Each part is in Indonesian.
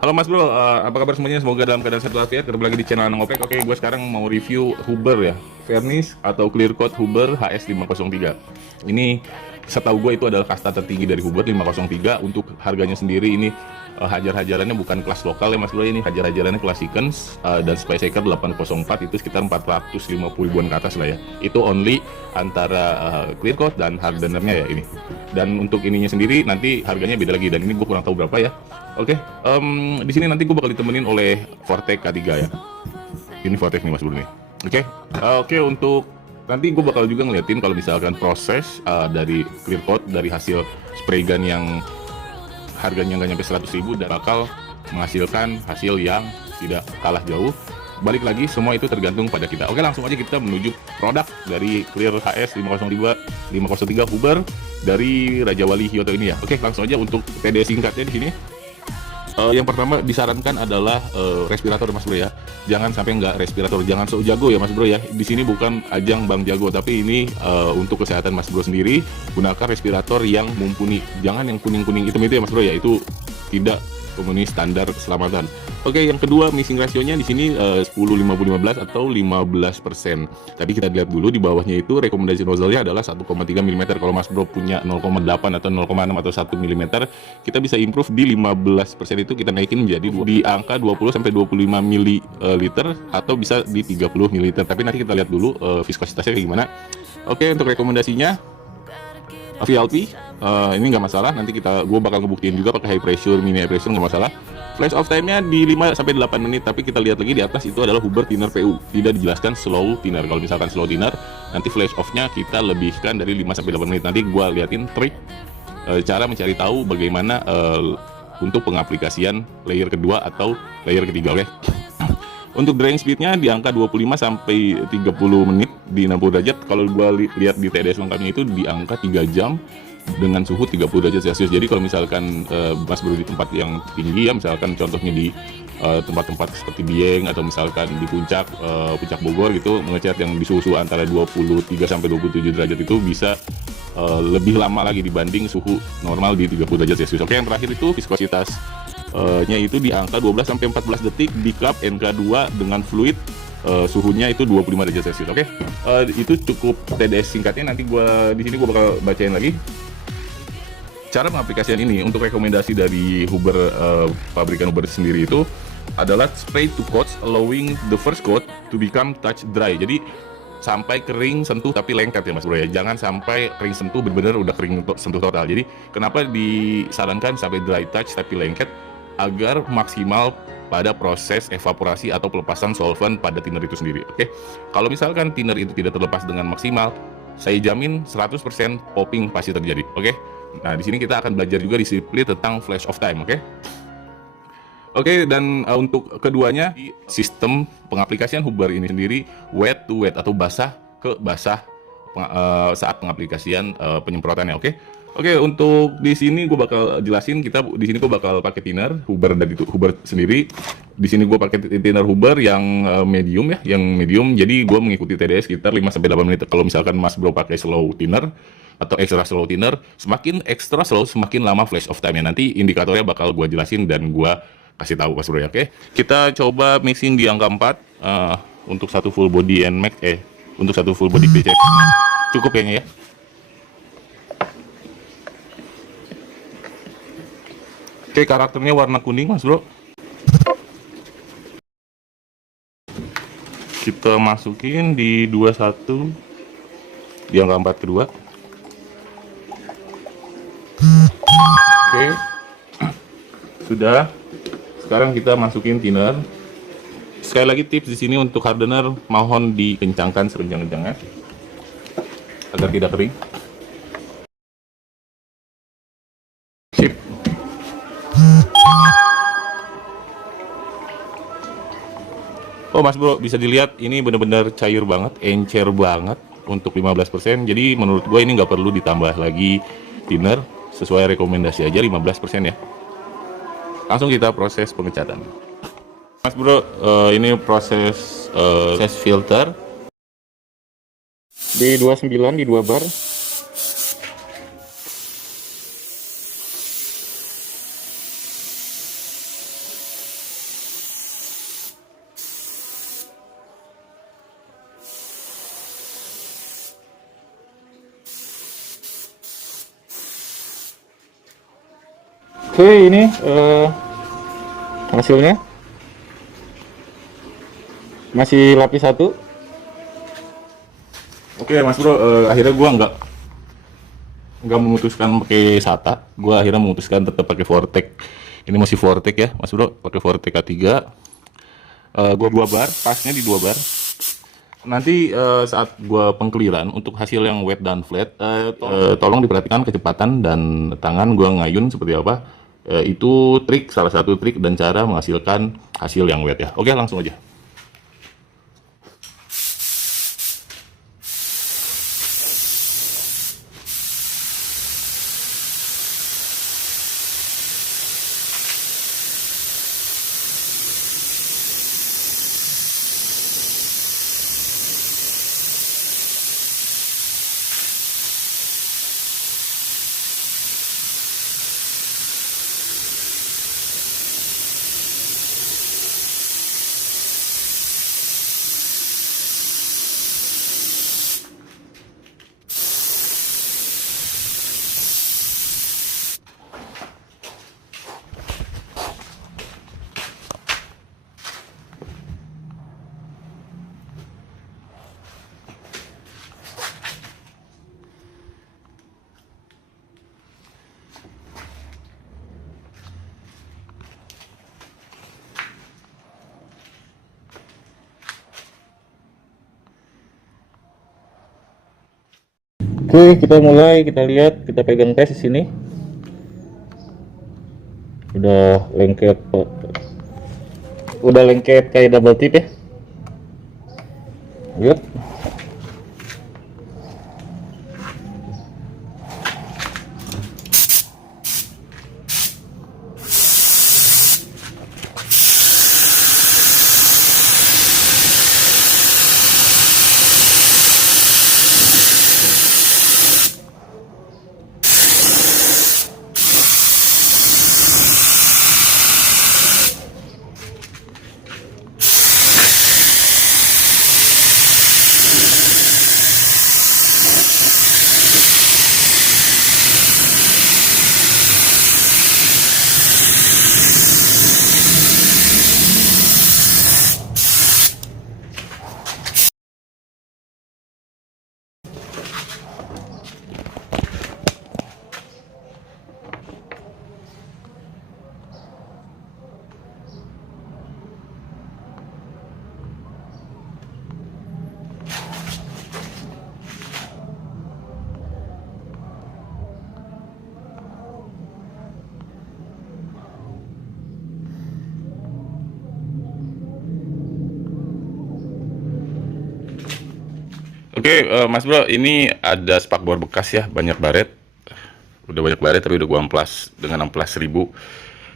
Halo Mas Bro, apa kabar semuanya? Semoga dalam keadaan sehat walafiat. Ketemu lagi di channel Anang Opek. Oke, gue sekarang mau review Huber ya, Vernis atau Clear Coat Huber HS503. Ini setahu gue itu adalah kasta tertinggi dari Huber 503. Untuk harganya sendiri ini hajar-hajarannya bukan kelas lokal ya Mas Bro, ini hajar-hajarannya kelas Sequence dan Space Shaker 804 itu sekitar 450 ribuan ke atas lah ya. Itu only antara Clear Coat dan hardenernya ya ini. Dan untuk ininya sendiri nanti harganya beda lagi dan ini gue kurang tahu berapa ya. Oke, di sini nanti gue bakal ditemenin oleh Vortex K3 ya. Ini Vortex nih Mas Bro nih. Oke, untuk nanti gue bakal juga ngeliatin kalau misalkan proses dari clear coat dari hasil spray gun yang harganya nggak nyampe 100 ribu dan bakal menghasilkan hasil yang tidak kalah jauh. Balik lagi, semua itu tergantung pada kita. Oke, langsung aja kita menuju produk dari Clear HS 503 Huber dari Raja Wali Hyoto ini ya. Oke, langsung aja untuk TD singkatnya di sini. Yang pertama disarankan adalah respirator Mas Bro ya. Jangan sampai nggak respirator, jangan sok jago ya Mas Bro ya. Di sini bukan ajang Bang Jago, tapi ini untuk kesehatan Mas Bro sendiri. Gunakan respirator yang mumpuni. Jangan yang kuning-kuning hitam itu ya Mas Bro ya. Itu tidak memenuhi standar keselamatan. Oke, yang kedua mixing rasionya di sini 10-50-15 atau 15%. Tapi kita lihat dulu di bawahnya itu rekomendasi nozzle-nya adalah 1,3 mm. Kalau Mas Bro punya 0,8 atau 0,6 atau 1 mm, kita bisa improve di 15% itu kita naikin menjadi di angka 20 sampai 25 ml atau bisa di 30 ml. Tapi nanti kita lihat dulu viskositasnya kayak gimana. Oke, untuk rekomendasinya VLP ini nggak masalah, nanti gue bakal ngebuktiin juga pakai high pressure, mini high pressure nggak masalah. Flash off time-nya di 5 sampai 8 menit, tapi kita lihat lagi di atas itu adalah Huber thinner PU, tidak dijelaskan slow thinner. Kalau misalkan slow thinner, nanti flash off-nya kita lebihkan dari 5 sampai 8 menit. Nanti gue liatin trik cara mencari tahu bagaimana untuk pengaplikasian layer kedua atau layer ketiga. Oke. Untuk drying speednya di angka 25 sampai 30 menit di 60 derajat. Kalau gua lihat di TDS lengkapnya itu di angka 3 jam dengan suhu 30 derajat Celcius. Jadi kalau misalkan Mas Bro di tempat yang tinggi ya, misalkan contohnya di tempat-tempat seperti Dieng atau misalkan di puncak Bogor gitu, ngecat yang di suhu antara 23 sampai 27 derajat itu bisa lebih lama lagi dibanding suhu normal di 30 derajat Celcius. Oke, yang terakhir itu viskositas nya itu di angka 12 sampai 14 detik di cup NK2 dengan fluid suhunya itu 25 derajat Celcius. Oke. Itu cukup TDS singkatnya, nanti di sini gua bakal bacain lagi cara pengaplikasian ini. Untuk rekomendasi dari Huber, pabrikan Huber sendiri itu adalah spray to coats allowing the first coat to become touch dry. Jadi sampai kering sentuh tapi lengket ya Mas Bro ya. Jangan sampai kering sentuh benar-benar udah kering sentuh total. Jadi kenapa disarankan sampai dry touch tapi lengket? Agar maksimal pada proses evaporasi atau pelepasan solvent pada thinner itu sendiri. Oke. Kalau misalkan thinner itu tidak terlepas dengan maksimal, saya jamin 100% popping pasti terjadi. Oke. Nah, di sini kita akan belajar juga disiplin tentang flash of time, oke? Oke, dan untuk keduanya sistem pengaplikasian Huber ini sendiri wet to wet atau basah ke basah saat pengaplikasian penyemprotannya, oke? Oke, untuk di sini gue bakal jelasin, di sini gue bakal pakai thinner Huber dari Huber sendiri. Di sini gue pakai thinner Huber yang medium ya, yang medium. Jadi gue mengikuti TDS sekitar 5 sampai 8 menit. Kalau misalkan Mas Bro pakai slow thinner atau extra slow thinner, semakin extra slow semakin lama flash of time-nya. Nanti indikatornya bakal gue jelasin dan gue kasih tahu Mas Bro ya, oke? Kita coba mixing di angka 4 untuk satu full body NMAX untuk satu full body PC. Cukup kayaknya ya. Oke, karakternya warna kuning Mas Bro. Kita masukin di 21 di angka 4 kedua. Oke. Sudah. Sekarang kita masukin thinner. Sekali lagi tips di sini untuk hardener mohon dikencangkan sekencang-kencangnya agar tidak kering. Sip. Oh Mas Bro, bisa dilihat ini benar-benar cair banget, encer banget untuk 15%. Jadi menurut gue ini nggak perlu ditambah lagi thinner, sesuai rekomendasi aja 15% ya. Langsung kita proses pengecatan. Mas Bro, ini proses filter di 29 di 2 bar. Oke, ini hasilnya masih lapis 1. Oke Mas Bro, akhirnya gua nggak memutuskan pakai SATA. Gua akhirnya memutuskan tetap pakai Vortec. Ini masih Vortec ya Mas Bro, pakai Vortec A3. Gua 2 bar, pasnya di 2 bar. Nanti saat gua pengkliran untuk hasil yang wet dan flat, tolong diperhatikan kecepatan dan tangan gua ngayun seperti apa. Itu salah satu trik dan cara menghasilkan hasil yang wet ya. Oke, langsung aja. Oke, kita mulai, kita lihat, kita pegang tes di sini. Udah lengket, kayak double tip ya. Lihat. Oke, Mas Bro, ini ada spakbor bekas ya, banyak baret. Udah banyak baret tapi udah gua amplas dengan amplas 1000.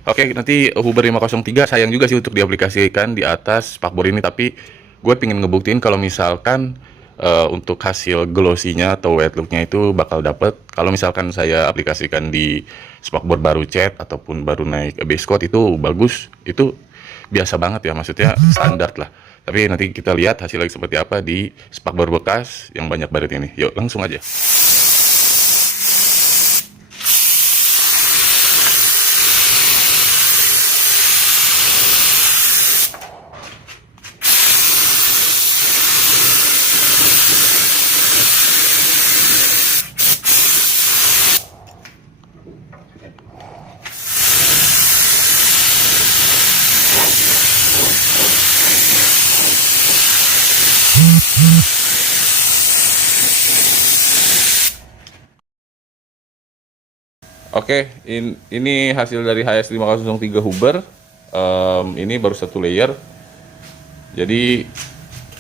Oke, nanti Huber 503 sayang juga sih untuk diaplikasikan di atas spakbor ini, tapi gue pengen ngebuktiin kalau misalkan untuk hasil glossy-nya atau wet look-nya itu bakal dapet. Kalau misalkan saya aplikasikan di spakbor baru cat ataupun baru naik base coat itu bagus, itu biasa banget ya, maksudnya standar lah. Tapi nanti kita lihat hasilnya seperti apa di spakbor bekas yang banyak baret ini. Yuk, langsung aja. Oke, ini hasil dari HS503 Huber. Ini baru 1 layer. Jadi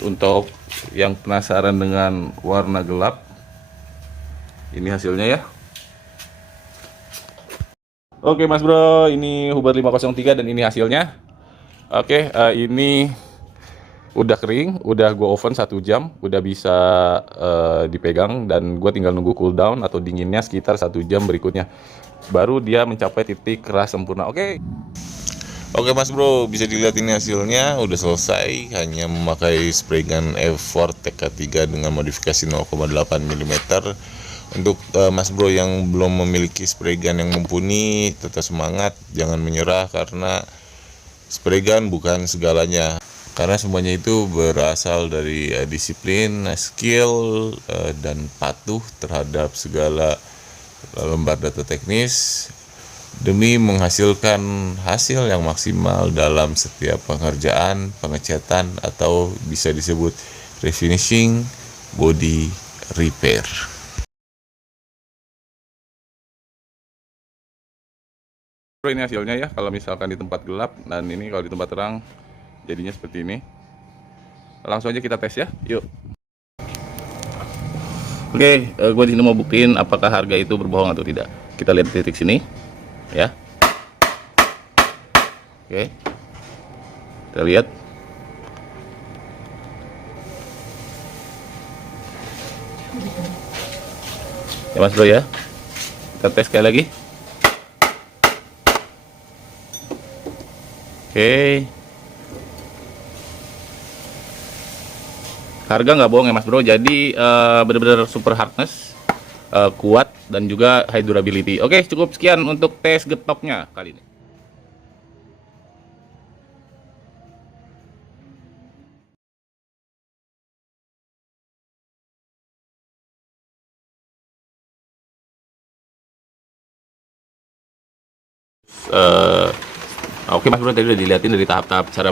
untuk yang penasaran dengan warna gelap, ini hasilnya ya. Oke Mas Bro, ini Huber 503 dan ini hasilnya. Oke, ini udah kering, udah gue oven 1 jam, udah bisa dipegang, dan gue tinggal nunggu cooldown atau dinginnya sekitar 1 jam berikutnya, baru dia mencapai titik keras sempurna. Oke Mas Bro, bisa dilihat ini hasilnya udah selesai, hanya memakai spray gun Vortec K3 dengan modifikasi 0,8 mm Untuk Mas Bro yang belum memiliki spray gun yang mumpuni, tetap semangat, jangan menyerah karena spray gun bukan segalanya. Karena semuanya itu berasal dari disiplin, skill, dan patuh terhadap segala lembar data teknis demi menghasilkan hasil yang maksimal dalam setiap pengerjaan, pengecatan, atau bisa disebut refinishing, body repair. Bro, ini hasilnya ya, kalau misalkan di tempat gelap dan ini kalau di tempat terang jadinya seperti ini. Langsung aja kita tes ya, yuk. Oke, gue di sini mau buktiin apakah harga itu berbohong atau tidak. Kita lihat titik sini, ya. Oke, kita lihat. Ya Mas Bro ya, kita tes sekali lagi. Oke. Harga nggak bohong ya Mas Bro, jadi benar-benar super hardness, kuat, dan juga high durability. Oke, cukup sekian untuk tes getoknya kali ini. Oke Mas Bro, tadi udah dilihatin dari tahap-tahap cara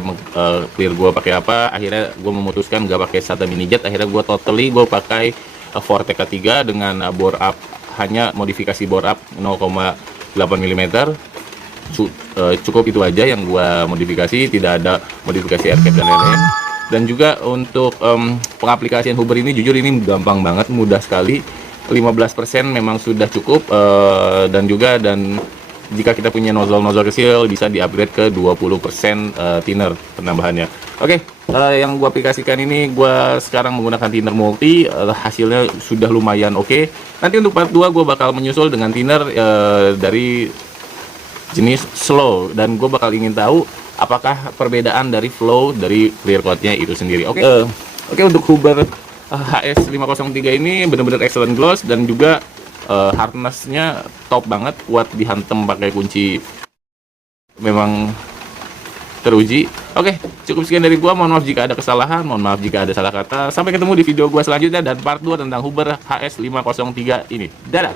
clear gue pakai apa. Akhirnya gue memutuskan gak pakai SATA mini jet. Akhirnya gue gue pakai Vortex K3 dengan bore up, hanya modifikasi bore up 0,8 mm. Cukup itu aja yang gue modifikasi, tidak ada modifikasi air cap dan lain-lain. Dan juga untuk pengaplikasian Huber ini jujur ini gampang banget, mudah sekali. 15% memang sudah cukup, dan jika kita punya nozzle kecil bisa di-upgrade ke 20% thinner penambahannya. Oke, yang gua aplikasikan ini gua sekarang menggunakan thinner multi, hasilnya sudah lumayan oke. Nanti untuk part 2 gua bakal menyusul dengan thinner dari jenis slow, dan gue bakal ingin tahu apakah perbedaan dari flow dari clear coat-nya itu sendiri. Oke, untuk Huber HS503 ini benar-benar excellent gloss, dan juga hardness-nya top banget, kuat dihantam pakai kunci, memang teruji. Oke, cukup sekian dari gua. Mohon maaf jika ada kesalahan, mohon maaf jika ada salah kata. Sampai ketemu di video gua selanjutnya dan part 2 tentang Huber HS503 ini. Dadah.